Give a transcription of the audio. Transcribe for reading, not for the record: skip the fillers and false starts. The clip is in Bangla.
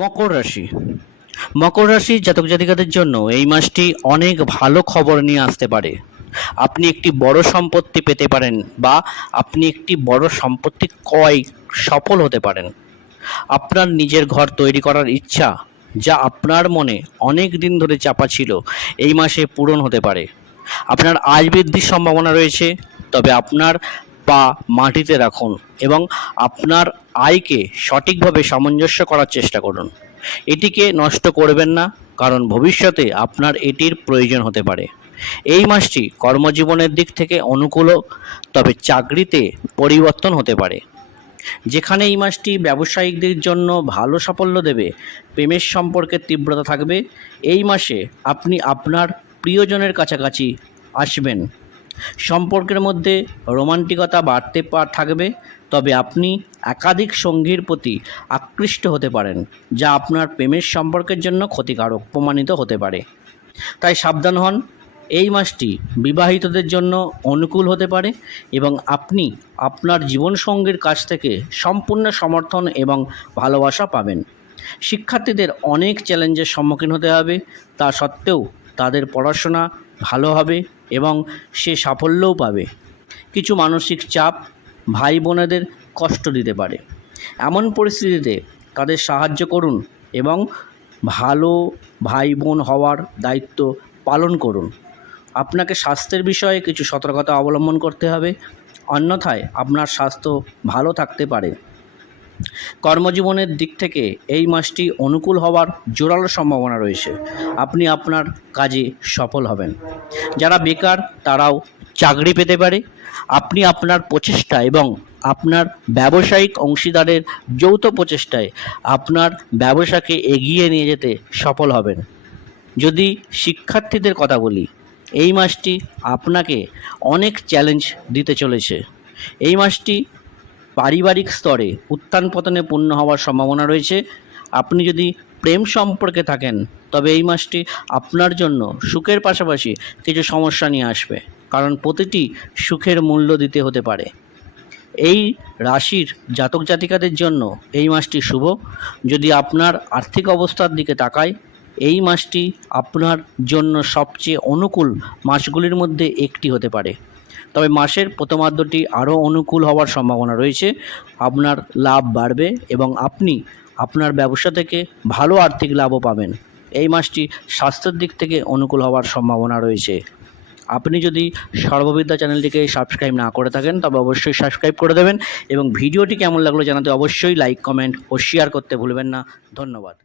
মকর রাশি। মকর রাশি জাতক জাতিকাদের জন্য এই মাসটি অনেক ভালো খবর নিয়ে আসতে পারে। আপনি একটি বড় সম্পত্তি পেতে পারেন বা আপনি একটি বড় সম্পত্তি ক্রয় সফল হতে পারেন। আপনার নিজের ঘর তৈরি করার ইচ্ছা, যা আপনার মনে অনেক দিন ধরে চাপা ছিল, এই মাসে পূরণ হতে পারে। আপনার আয় বৃদ্ধির সম্ভাবনা রয়েছে, তবে আপনার পা মাটিতে রাখুন এবং আপনার আয়কে সঠিকভাবে সামঞ্জস্য করার চেষ্টা করুন। এটিকে নষ্ট করবেন না, কারণ ভবিষ্যতে আপনার এটির প্রয়োজন হতে পারে। এই মাসটি কর্মজীবনের দিক থেকে অনুকূলও, তবে চাকরিতে পরিবর্তন হতে পারে। যেখানে এই মাসটি ব্যবসায়িকদের জন্য ভালো সাফল্য দেবে, প্রেমের সম্পর্কের তীব্রতা থাকবে। এই মাসে আপনি আপনার প্রিয়জনের কাছাকাছি আসবেন। সম্পর্কের মধ্যে রোমান্টিকতা বাড়তে থাকবে, তবে আপনি একাধিক সঙ্গীর প্রতি আকৃষ্ট হতে পারেন, যা আপনার প্রেমের সম্পর্কের জন্য ক্ষতিকারক প্রমাণিত হতে পারে। তাই সাবধান হন। এই মাসটি বিবাহিতদের জন্য অনুকূল হতে পারে এবং আপনি আপনার জীবনসঙ্গীর কাছ থেকে সম্পূর্ণ সমর্থন এবং ভালোবাসা পাবেন। শিক্ষার্থীদের অনেক চ্যালেঞ্জের সম্মুখীন হতে হবে, তা সত্ত্বেও তাদের পড়াশোনা ভালো হবে এবং সে সাফল্যও পাবে। কিছু মানসিক চাপ ভাই বোনেদের কষ্ট দিতে পারে। এমন পরিস্থিতিতে তাদের সাহায্য করুন এবং ভালো ভাই বোন হওয়ার দায়িত্ব পালন করুন। আপনাকে স্বাস্থ্যের বিষয়ে কিছু সতর্কতা অবলম্বন করতে হবে, অন্যথায় আপনার স্বাস্থ্য ভালো থাকতে পারে। কর্মজীবনের দিক থেকে এই মাসটি অনুকূল হওয়ার জোরালো সম্ভাবনা রয়েছে। আপনি আপনার কাজে সফল হবেন। যারা বেকার তারাও চাকরি পেতে পারে। আপনি আপনার প্রচেষ্টা এবং আপনার ব্যবসায়িক অংশীদারের যৌথ প্রচেষ্টায় আপনার ব্যবসাকে এগিয়ে নিয়ে যেতে সফল হবেন। যদি শিক্ষার্থীদের কথা বলি, এই মাসটি আপনাকে অনেক চ্যালেঞ্জ দিতে চলেছে। এই মাসটি পারিবারিক স্তরে উত্থান পতনে পূর্ণ হওয়ার সম্ভাবনা রয়েছে। আপনি যদি প্রেম সম্পর্কে থাকেন, তবে এই মাসটি আপনার জন্য সুখের পাশাপাশি কিছু সমস্যা নিয়ে আসবে, কারণ প্রতিটি সুখের মূল্য দিতে হতে পারে। এই রাশির জাতক জাতিকাদের জন্য এই মাসটি শুভ। যদি আপনার আর্থিক অবস্থার দিকে তাকায়, এই মাসটি আপনার জন্য সবচেয়ে অনুকূল মাসগুলির মধ্যে একটি হতে পারে। তবে মাসের প্রথমার্ধটি আরও অনুকূল হওয়ার সম্ভাবনা রয়েছে। আপনার লাভ বাড়বে এবং আপনি আপনার ব্যবসা থেকে ভালো আর্থিক লাভও পাবেন। এই মাসটি স্বাস্থ্যের দিক থেকে অনুকূল হওয়ার সম্ভাবনা রয়েছে। আপনি যদি সর্ববিদ্যা চ্যানেলটিকে সাবস্ক্রাইব না করে থাকেন, তবে অবশ্যই সাবস্ক্রাইব করে দেবেন এবং ভিডিওটি কেমন লাগলো জানাতে অবশ্যই লাইক, কমেন্ট ও শেয়ার করতে ভুলবেন না। ধন্যবাদ।